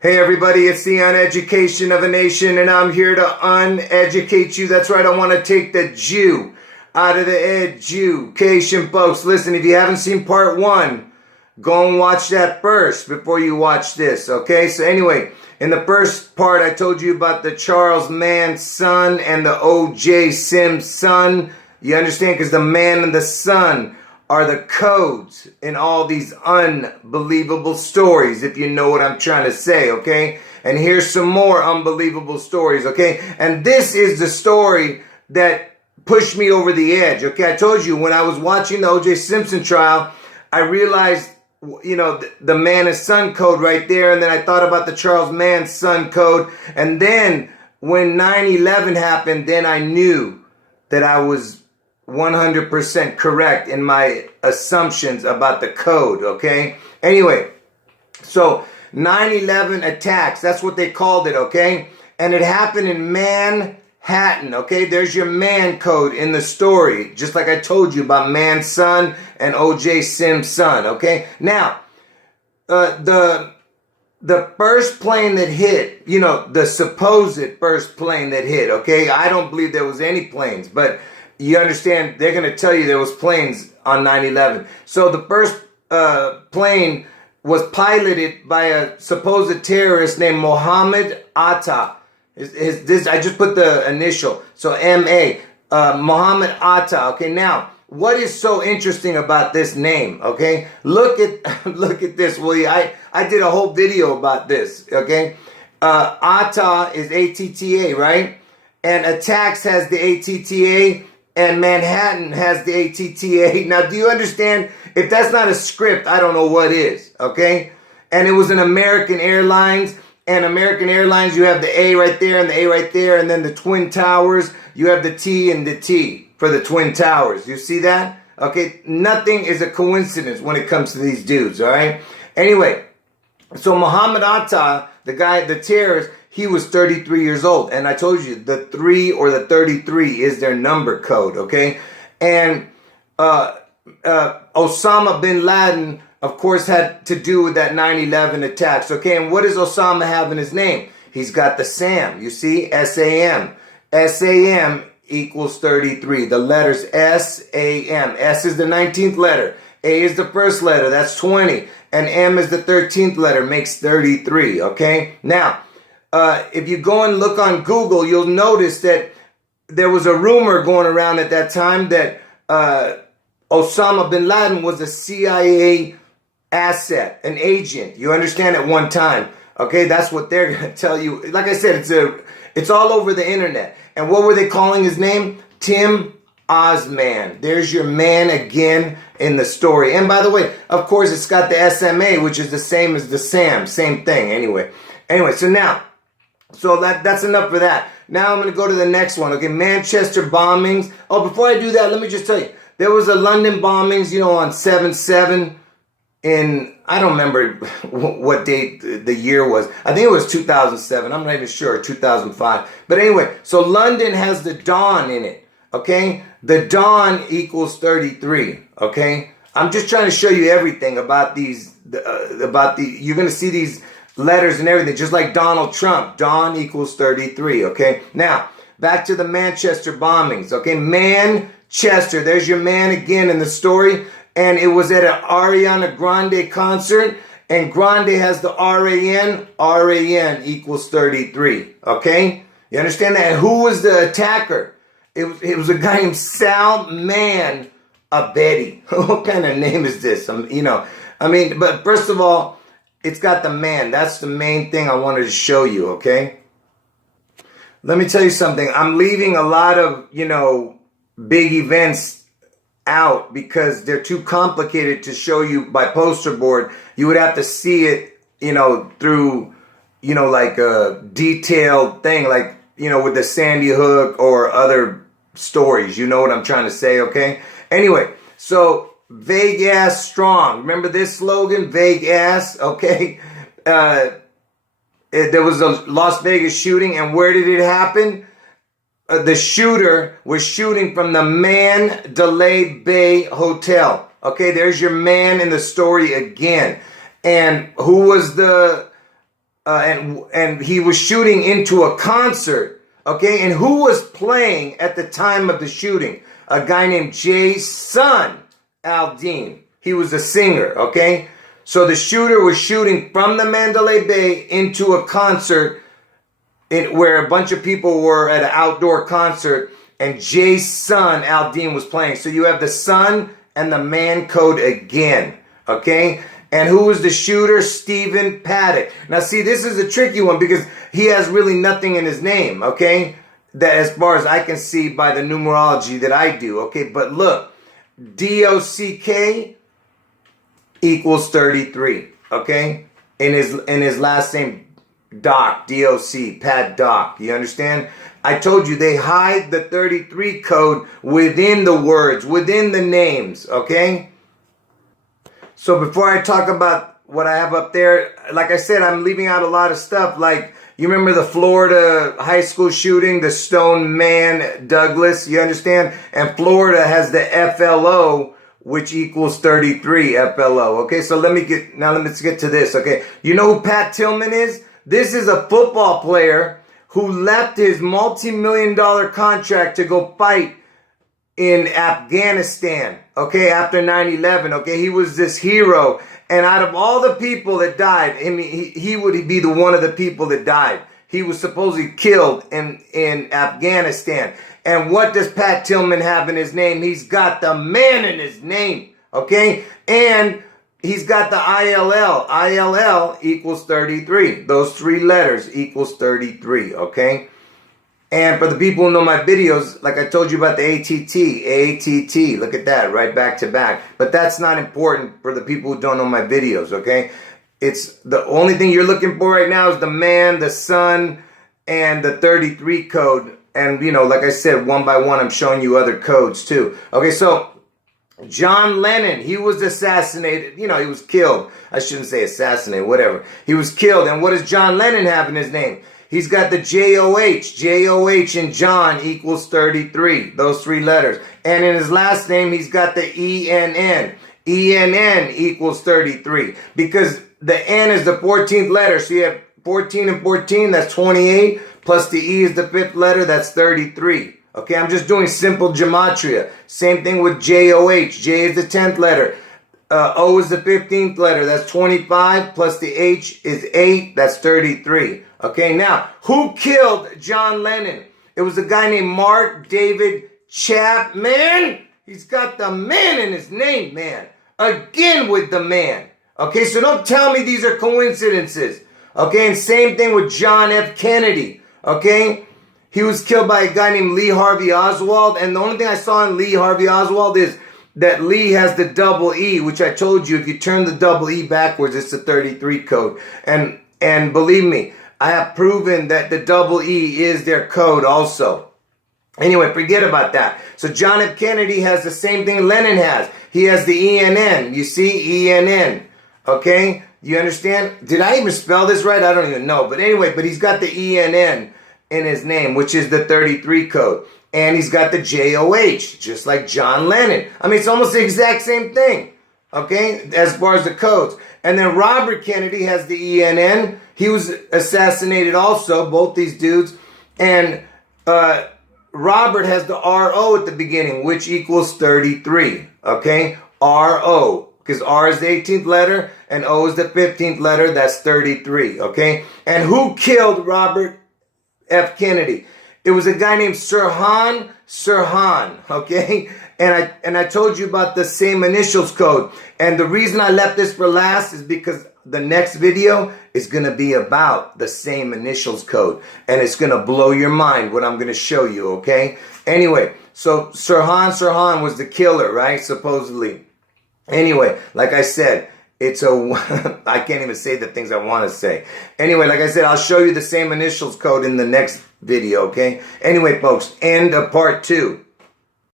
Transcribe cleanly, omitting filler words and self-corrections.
Hey everybody, it's the uneducation of a nation, and I'm here to uneducate you. That's right, I want to take the Jew out of the education, folks. Listen, if you haven't seen part one, go and watch that first before you watch this, okay? So anyway, in the first part, I told you about the Charles Mann son and the O.J. Simpson son. You understand? Because the man and the son are the codes in all these unbelievable stories, if you know what I'm trying to say, okay? And here's some more unbelievable stories, okay? And this is the story that pushed me over the edge, okay? I told you, when I was watching the O.J. Simpson trial, I realized, you know, the man and son code right there, and then I thought about the Charles Mann son code, and then when 9/11 happened, then I knew that I was 100% correct in my assumptions about the code, okay? Anyway, so 9/11 attacks, that's what they called it, okay? And it happened in Manhattan, okay? There's your man code in the story, just like I told you about Mann's son and O.J. Simpson, okay? Now, the first plane that hit, you know, the supposed first plane that hit, okay? I don't believe there was any planes, but you understand, they're going to tell you there was planes on 9/11. So the first plane was piloted by a supposed terrorist named Mohammed Atta. I just put the initial, so M.A. Mohammed Atta. Okay, now, what is so interesting about this name, okay? Look at this, will you? I did a whole video about this, okay? Atta is A-T-T-A, right? And Attacks has the A-T-T-A, and Manhattan has the A-T-T-A. Now, do you understand? If that's not a script, I don't know what is, okay? And it was an American Airlines, and American Airlines, you have the A right there and the A right there, and then the Twin Towers, you have the T and the T for the Twin Towers. You see that? Okay, nothing is a coincidence when it comes to these dudes, all right? Anyway, so Muhammad Atta, the guy, the terrorist, he was 33 years old. And I told you, the 3 or the 33 is their number code, okay? And Osama bin Laden, of course, had to do with that 9/11 attacks, okay? And what does Osama have in his name? He's got the Sam, you see, S-A-M. S-A-M equals 33. The letters S-A-M. S is the 19th letter. A is the first letter, that's 20. And M is the 13th letter, makes 33, okay? Now, if you go and look on Google, you'll notice that there was a rumor going around at that time that Osama bin Laden was a CIA asset, an agent. You understand, at one time. Okay, that's what they're going to tell you. Like I said, it's all over the internet. And what were they calling his name? Tim Osman. There's your man again in the story. And by the way, of course, it's got the SMA, which is the same as the Sam. Same thing, anyway. So now, that's enough for that. Now I'm going to go to the next one, okay? Manchester bombings. Oh, before I do that, let me just tell you. There was a London bombings, you know, on 7/7 in, I don't remember what date the year was. I think it was 2007. I'm not even sure, 2005. But anyway, so London has the dawn in it, okay? The dawn equals 33, okay? I'm just trying to show you everything about these, you're going to see these letters and everything, just like Donald Trump. Dawn equals 33, okay? Now, back to the Manchester bombings, okay? Manchester, there's your man again in the story. And it was at an Ariana Grande concert. And Grande has the R-A-N. R-A-N equals 33, okay? You understand that? And who was the attacker? It was a guy named Salman Abedi. What kind of name is this? But first of all, it's got the man. That's the main thing I wanted to show you, okay? Let me tell you something. I'm leaving a lot of, big events out because they're too complicated to show you by poster board. You would have to see it, through, like a detailed thing, like, with the Sandy Hook or other stories. You know what I'm trying to say, okay? Anyway, so vague ass strong. Remember this slogan? Vague ass, okay? There was a Las Vegas shooting, and where did it happen? The shooter was shooting from the Mandalay Bay Hotel. Okay, there's your man in the story again. And who was the and he was shooting into a concert. Okay, and who was playing at the time of the shooting? A guy named Jason Aldean. He was a singer. Okay, so the shooter was shooting from the Mandalay Bay into a concert where a bunch of people were at an outdoor concert, and Jason Aldean was playing. So you have the son and the man code again. Okay. And who was the shooter? Stephen Paddock. Now, see, this is a tricky one because he has really nothing in his name, okay? That as far as I can see by the numerology that I do, okay? But look, DOCK equals 33, okay? In his last name, Doc, D-O-C, Pat Doc. You understand? I told you they hide the 33 code within the words, within the names, okay? So before I talk about what I have up there, like I said, I'm leaving out a lot of stuff. Like, you remember the Florida high school shooting, the Stone Man Douglas, you understand? And Florida has the FLO, which equals 33, FLO. Okay, so let's get to this, okay? You know who Pat Tillman is? This is a football player who left his multi-million-dollar contract to go fight in Afghanistan, okay, after 9/11, okay? He was this hero, and out of all the people that died, I mean, he would be the one of the people that died. He was supposedly killed in Afghanistan. And what does Pat Tillman have in his name? He's got the man in his name, okay? And he's got the ILL. ILL equals 33. Those three letters equals 33, okay? And for the people who know my videos, like I told you about the ATT, look at that, right back to back. But that's not important for the people who don't know my videos, okay? It's the only thing you're looking for right now is the man, the son, and the 33 code. And, you know, like I said, one by one, I'm showing you other codes too. Okay, so John Lennon, he was assassinated. You know, he was killed. I shouldn't say assassinated, whatever. He was killed. And what does John Lennon have in his name? He's got the J-O-H. J-O-H in John equals 33. Those three letters. And in his last name, he's got the E-N-N. E-N-N equals 33. Because the N is the 14th letter. So you have 14 and 14, that's 28. Plus the E is the 5th letter, that's 33. Okay, I'm just doing simple gematria. Same thing with J-O-H. J is the 10th letter. O is the 15th letter. That's 25. Plus the H is 8. That's 33. Okay, now, who killed John Lennon? It was a guy named Mark David Chapman. He's got the man in his name, man. Again with the man. Okay, so don't tell me these are coincidences. Okay, and same thing with John F. Kennedy. Okay, he was killed by a guy named Lee Harvey Oswald. And the only thing I saw in Lee Harvey Oswald is that Lee has the double E, which I told you, if you turn the double E backwards, it's the 33 code. And believe me, I have proven that the double E is their code also. Anyway, forget about that. So John F. Kennedy has the same thing Lennon has. He has the E-N-N. You see? E-N-N. Okay? You understand? Did I even spell this right? I don't even know. But anyway, but he's got the E-N-N in his name, which is the 33 code. And he's got the J-O-H, just like John Lennon. I mean, it's almost the exact same thing, okay, as far as the codes. And then Robert Kennedy has the E-N-N. He was assassinated also, both these dudes. And Robert has the R-O at the beginning, which equals 33, okay? R-O, because R is the 18th letter and O is the 15th letter. That's 33, okay? And who killed Robert F. Kennedy? It was a guy named Sirhan Sirhan, okay? And I told you about the same initials code. And the reason I left this for last is because the next video is going to be about the same initials code. And it's going to blow your mind what I'm going to show you, okay? Anyway, so Sirhan Sirhan was the killer, right? Supposedly. Anyway, like I said, it's a, I can't even say the things I want to say. Anyway, like I said, I'll show you the same initials code in the next video, okay? Anyway, folks, end of part 2.